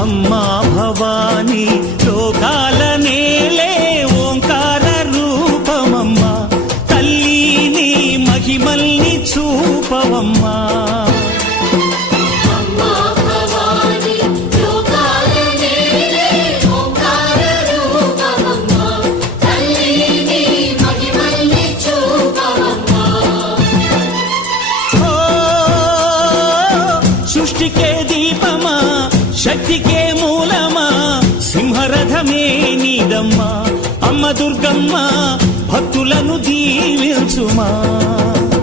అమ్మా భవానీ లోకాల నేలే ఓంకార రూపమమ్మా తల్లి నీ మహిమల్ని చూపవమ్మా సృష్టికే దీపమా శక్తికే మూలమా సింహరథమే నీదమ్మా అమ్మ దుర్గమ్మ భక్తులను దీవించుమా